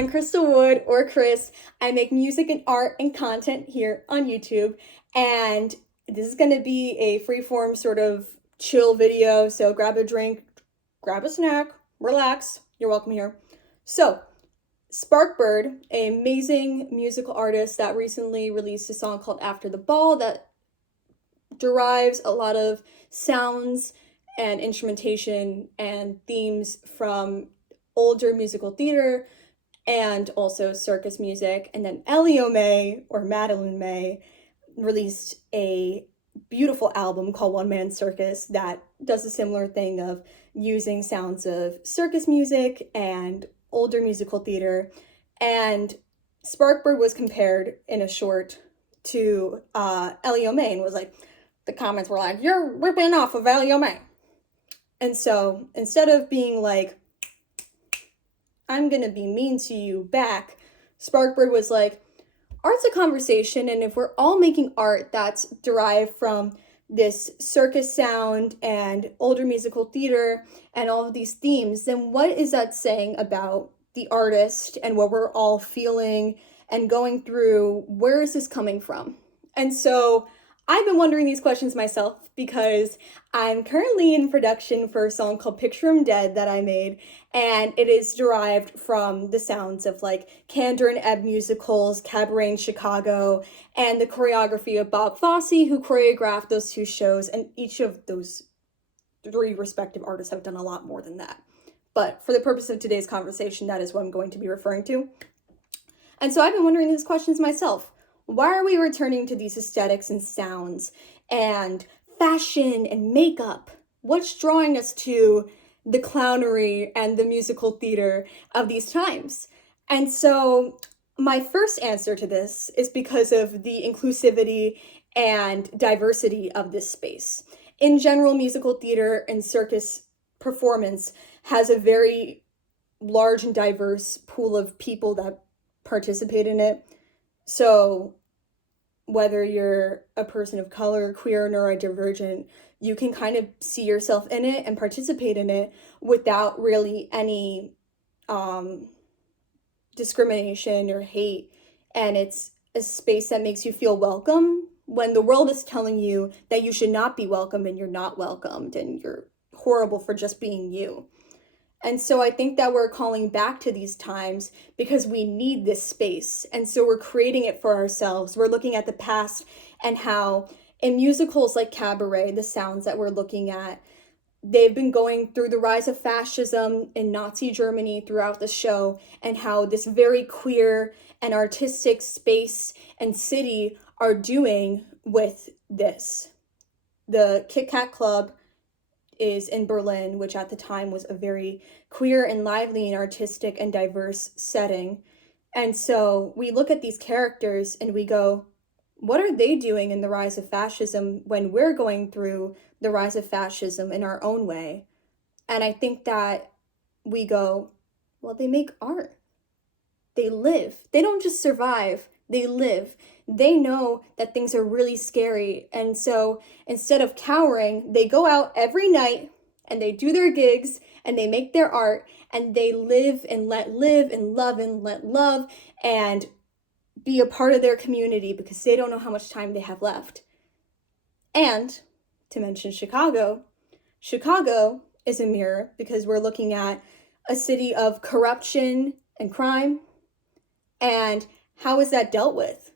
I'm Crystal Wood, or Chris. I make music and art and content here on YouTube, and this is going to be a freeform sort of chill video, so grab a drink, grab a snack, relax, you're welcome here. So, Sparkbird, an amazing musical artist that recently released a song called After the Ball that derives a lot of sounds and instrumentation and themes from older musical theater and also circus music. And then Elio or Madilyn released a beautiful album called One Man Circus that does a similar thing of using sounds of circus music and older musical theater. And Sparkbird was compared in a short to Elio and was like, the comments were like, you're ripping off of Elio. And so instead of being like, I'm gonna be mean to you back, Sparkbird was like, art's a conversation, and if we're all making art that's derived from this circus sound and older musical theater and all of these themes, then what is that saying about the artist and what we're all feeling and going through? Where is this coming from? And so I've been wondering these questions myself because I'm currently in production for a song called Picture 'Em Dead that I made, and it is derived from the sounds of like Candor and Ebb musicals, Cabaret in Chicago, and the choreography of Bob Fosse, who choreographed those two shows, and each of those three respective artists have done a lot more than that. But for the purpose of today's conversation, that is what I'm going to be referring to. And so I've been wondering these questions myself. Why are we returning to these aesthetics and sounds and fashion and makeup? What's drawing us to the clownery and the musical theater of these times? And so my first answer to this is because of the inclusivity and diversity of this space. In general, musical theater and circus performance has a very large and diverse pool of people that participate in it. So whether you're a person of color, queer, neurodivergent, you can kind of see yourself in it and participate in it without really any discrimination or hate. And it's a space that makes you feel welcome when the world is telling you that you should not be welcome and you're not welcomed and you're horrible for just being you. And so I think that we're calling back to these times because we need this space. And so we're creating it for ourselves. We're looking at the past and how in musicals like Cabaret, the sounds that we're looking at, they've been going through the rise of fascism in Nazi Germany throughout the show, and how this very queer and artistic space and city are doing with this. The Kit Kat Club is in Berlin, which at the time was a very queer and lively and artistic and diverse setting. And so we look at these characters and we go, what are they doing in the rise of fascism when we're going through the rise of fascism in our own way? And I think that we go, well, they make art. They live. They don't just survive, they live. They know that things are really scary. And so instead of cowering, they go out every night and they do their gigs and they make their art and they live and let live and let love and be a part of their community because they don't know how much time they have left. And to mention Chicago, Chicago is a mirror because we're looking at a city of corruption and crime. And how is that dealt with?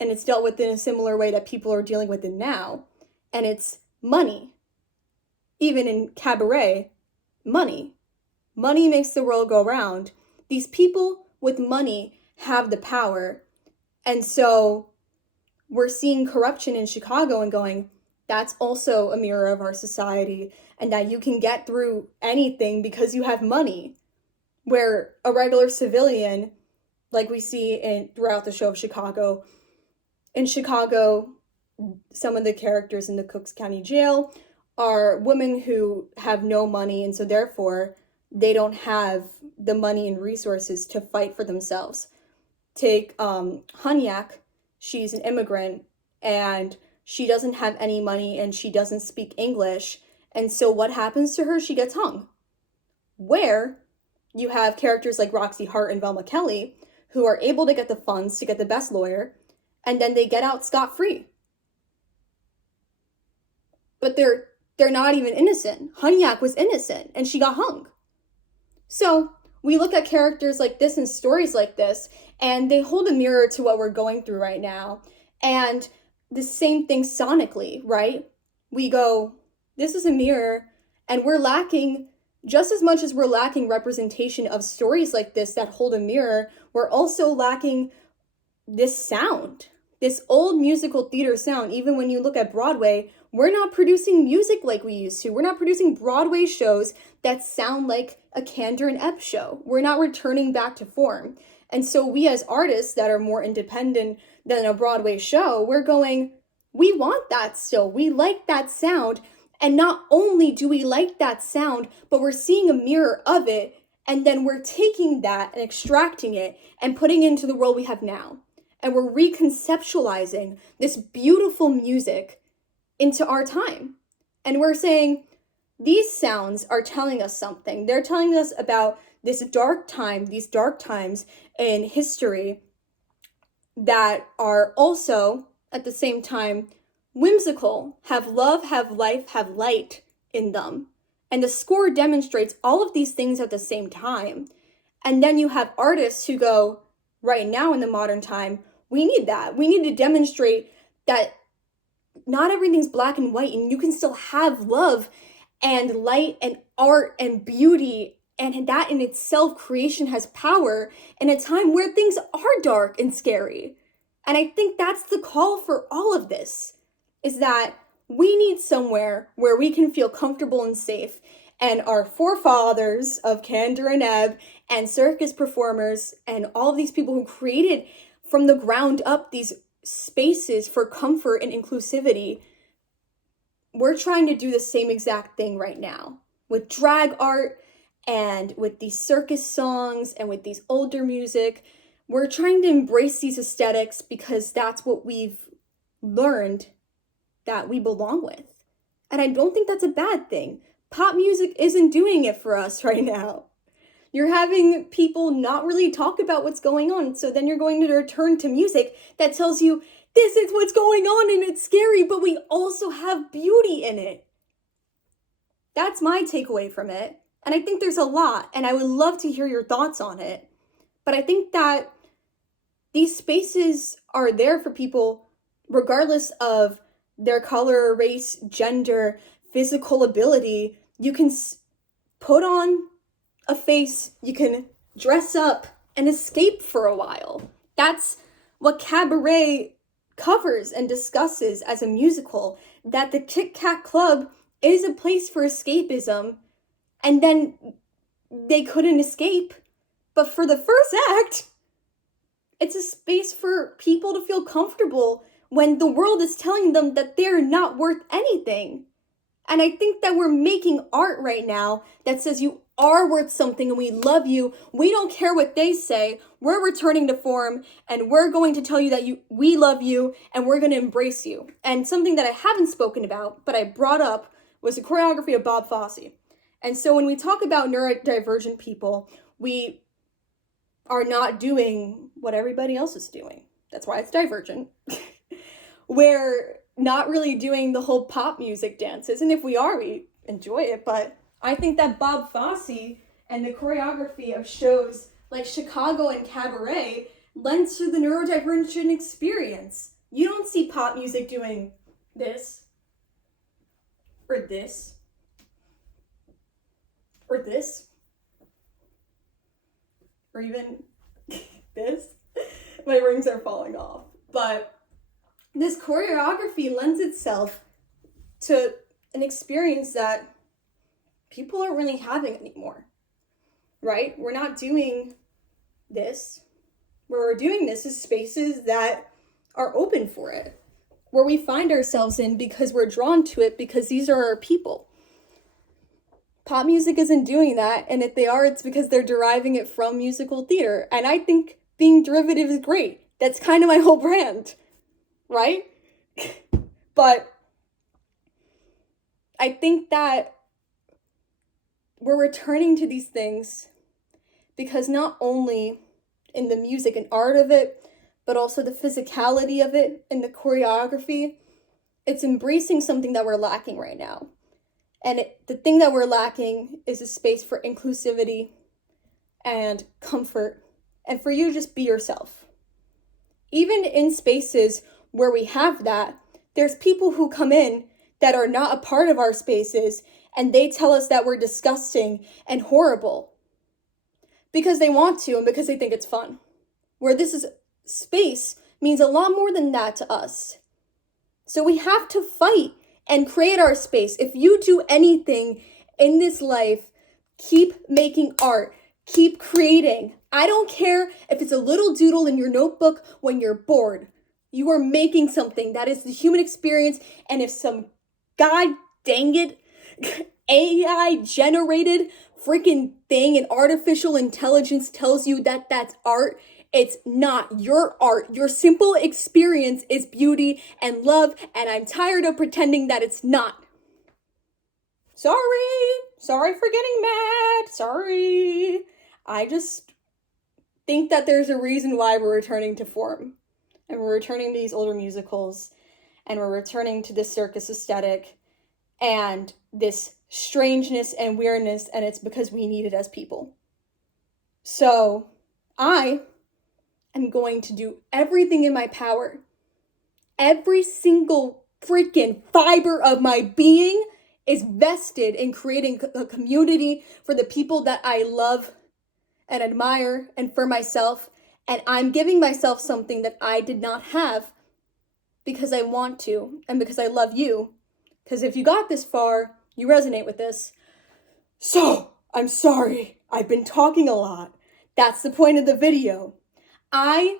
And it's dealt with in a similar way that people are dealing with it now. And it's money. Even in Cabaret, money. Money makes the world go round. These people with money have the power. And so we're seeing corruption in Chicago and going, that's also a mirror of our society, and that you can get through anything because you have money. Where a regular civilian, like we see throughout the show of Chicago, in Chicago, some of the characters in the Cooks County Jail are women who have no money, and so therefore they don't have the money and resources to fight for themselves. Take Hunyak, she's an immigrant, and she doesn't have any money, and she doesn't speak English, and so what happens to her? She gets hung. Where you have characters like Roxy Hart and Velma Kelly who are able to get the funds to get the best lawyer, and then they get out scot-free. But they're not even innocent. Hunyak was innocent, and she got hung. So we look at characters like this and stories like this, and they hold a mirror to what we're going through right now. And the same thing sonically, right? We go, this is a mirror, and we're lacking, just as much as we're lacking representation of stories like this that hold a mirror, we're also lacking this sound, this old musical theater sound. Even when you look at Broadway, we're not producing music like we used to. We're not producing Broadway shows that sound like a Kander and Ebb show. We're not returning back to form. And so we as artists that are more independent than a Broadway show, we're going, we want that still. We like that sound. And not only do we like that sound, but we're seeing a mirror of it, and then we're taking that and extracting it and putting it into the world we have now. And we're reconceptualizing this beautiful music into our time. And we're saying, these sounds are telling us something. They're telling us about this dark time, these dark times in history that are also, at the same time, whimsical, have love, have life, have light in them. And the score demonstrates all of these things at the same time. And then you have artists who go, right now in the modern time, we need that. We need to demonstrate that not everything's black and white, and you can still have love and light and art and beauty, and that in itself, creation has power in a time where things are dark and scary. And I think that's the call for all of this, is that we need somewhere where we can feel comfortable and safe. And our forefathers of Kander and Ebb and circus performers and all of these people who created from the ground up these spaces for comfort and inclusivity, we're trying to do the same exact thing right now with drag art and with these circus songs and with these older music. We're trying to embrace these aesthetics because that's what we've learned that we belong with. And I don't think that's a bad thing. Pop music isn't doing it for us right now. You're having people not really talk about what's going on, so then you're going to return to music that tells you, this is what's going on and it's scary, but we also have beauty in it. That's my takeaway from it. And I think there's a lot, and I would love to hear your thoughts on it. But I think that these spaces are there for people regardless of their color, race, gender, physical ability. You can put on a face, you can dress up and escape for a while. That's what Cabaret covers and discusses as a musical, that the Kit Kat Club is a place for escapism, and then they couldn't escape. But for the first act, it's a space for people to feel comfortable when the world is telling them that they're not worth anything. And I think that we're making art right now that says you are worth something and we love you. We don't care what they say. We're returning to form, and we're going to tell you that we love you and we're going to embrace you. And something that I haven't spoken about, but I brought up, was the choreography of Bob Fosse. And so when we talk about neurodivergent people, we are not doing what everybody else is doing. That's why it's divergent. We're not really doing the whole pop music dances. And if we are, we enjoy it. But I think that Bob Fosse and the choreography of shows like Chicago and Cabaret lends to the neurodivergent experience. You don't see pop music doing this, or this, or this, or even this. My rings are falling off. But this choreography lends itself to an experience that people aren't really having anymore, right? We're not doing this. Where we're doing this is spaces that are open for it, where we find ourselves in because we're drawn to it, because these are our people. Pop music isn't doing that, and if they are, it's because they're deriving it from musical theater. And I think being derivative is great. That's kind of my whole brand, right? But I think that we're returning to these things, because not only in the music and art of it, but also the physicality of it and the choreography, it's embracing something that we're lacking right now. And the thing that we're lacking is a space for inclusivity and comfort, and for you to just be yourself. Even in spaces where we have that, there's people who come in that are not a part of our spaces, and they tell us that we're disgusting and horrible because they want to and because they think it's fun. Where this is space means a lot more than that to us. So we have to fight and create our space. If you do anything in this life, keep making art, keep creating. I don't care if it's a little doodle in your notebook when you're bored. You are making something. That is the human experience. And if some god dang it AI generated freaking thing and artificial intelligence tells you that that's art, it's not your art. Your simple experience is beauty and love, and I'm tired of pretending that it's not. Sorry for getting mad. Sorry. I just think that there's a reason why we're returning to form. And we're returning to these older musicals. And we're returning to this circus aesthetic. And this strangeness and weirdness. And it's because we need it as people. So, I am going to do everything in my power. Every single freaking fiber of my being is vested in creating a community for the people that I love and admire, and for myself. And I'm giving myself something that I did not have because I want to, and because I love you. Because if you got this far, you resonate with this. So, I'm sorry. I've been talking a lot. That's the point of the video. I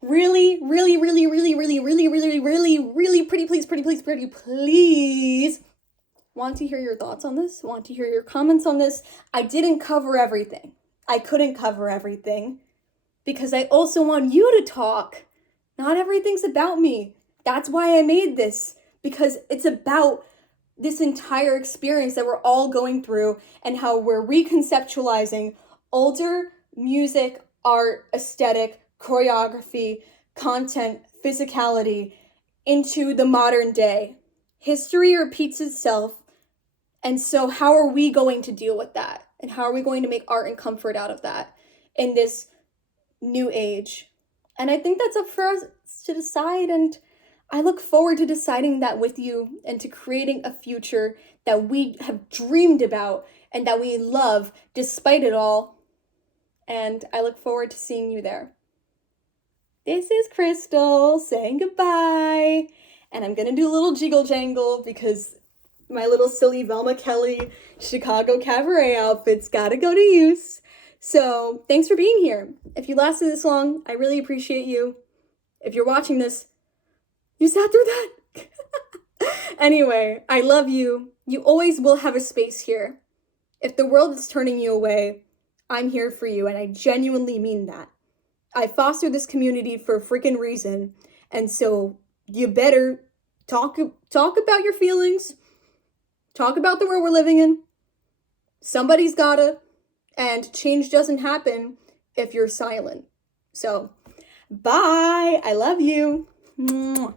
really, pretty please want to hear your thoughts on this, want to hear your comments on this. I didn't cover everything. I couldn't cover everything because I also want you to talk. Not everything's about me. That's why I made this, because it's about this entire experience that we're all going through and how we're reconceptualizing older music, art, aesthetic, choreography, content, physicality into the modern day. History repeats itself, and so how are we going to deal with that? And how are we going to make art and comfort out of that in this new age? And I think that's up for us to decide, and I look forward to deciding that with you and to creating a future that we have dreamed about and that we love despite it all. And I look forward to seeing you there. This is Crystal saying goodbye. And I'm going to do a little jiggle jangle because my little silly Velma Kelly Chicago Cabaret outfit's got to go to use. So thanks for being here. If you lasted this long, I really appreciate you. If you're watching this, you sat through that. Anyway, I love you. You always will have a space here. If the world is turning you away, I'm here for you, and I genuinely mean that. I foster this community for a freaking reason, and so you better talk about your feelings, talk about the world we're living in. Somebody's gotta, and change doesn't happen if you're silent. So, bye. I love you. Mwah.